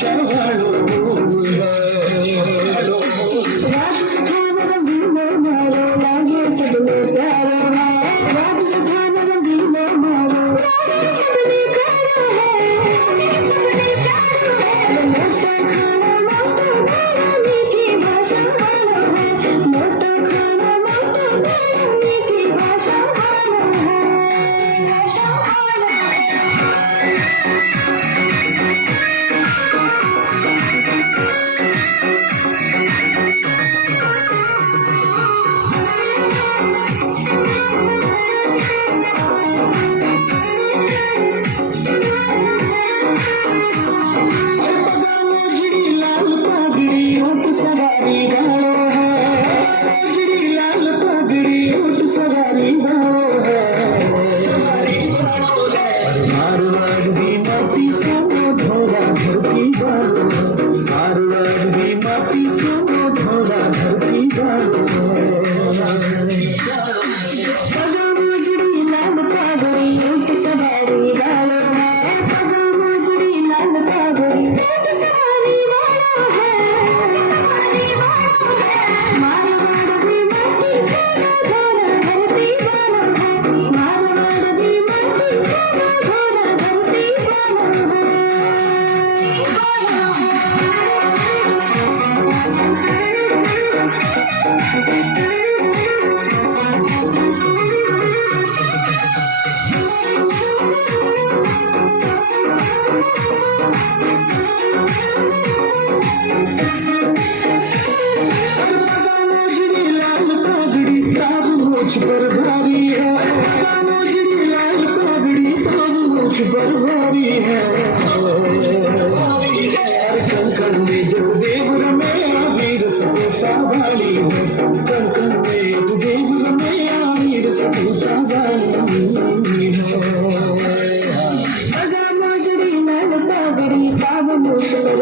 भाषा वालो राजस्थान रंगीलो मारो लागे सबने प्यारो है राजस्थान रंगीलो मारो लागे सबने प्यारो है सबने प्यारो है मोटा खाना मीठी भाषा वालो है मोटा खाना मीठी भाषा वालो है भाषा वालो है मुझ पर भारी है मुझे लाल पगड़ी मुझ पर भारी है कंकड़ में जब देवर में वीर सपूता वाली है कंकड़ में देवर में वीर सपूता वाली है मुझे लाल पगड़ी मुझ पर